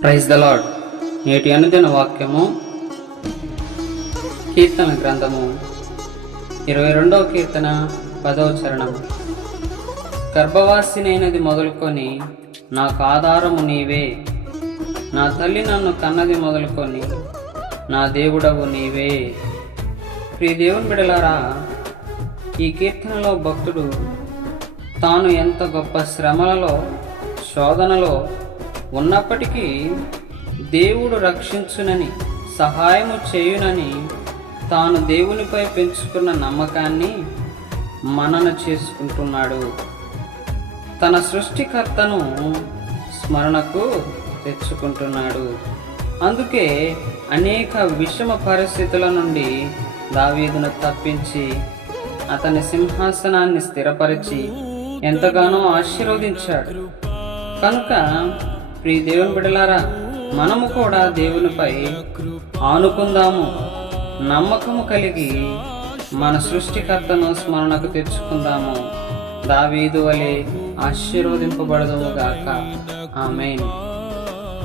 Praise the lord నేటి అనుదిన వాక్యము కీర్తన గ్రంథము ఇరవై రెండవ కీర్తన పదవ చరణం. గర్భవాసినైనది మొదలుకొని నాకు ఆధారము నీవే. నా తల్లి నన్ను కన్నది మొదలుకొని నా దేవుడవు నీవే. ప్రియ దేవుని బిడలారా ఈ కీర్తనలో భక్తుడు తాను ఎంత గొప్ప శ్రమలలో శోధనలో ఉన్నప్పటికీ దేవుడు రక్షించునని సహాయము చేయునని తాను దేవునిపై పెంచుకున్న నమ్మకాన్ని మనన చేసుకుంటున్నాడు. తన సృష్టికర్తను స్మరణకు తెచ్చుకుంటున్నాడు. అందుకే అనేక విషమ పరిస్థితుల నుండి దావీదును తప్పించి అతని సింహాసనాన్ని స్థిరపరిచి ఎంతగానో ఆశీర్వదించాడు. కనుక ప్రియ దేవుని బిడలారా మనము కూడా దేవునిపై ఆనుకుందాము. నమ్మకము కలిగి మన సృష్టికర్తను స్మరణకు తెచ్చుకుందాము. దావీదు వలె ఆశీర్వదింపబడదు గాక. ఆమె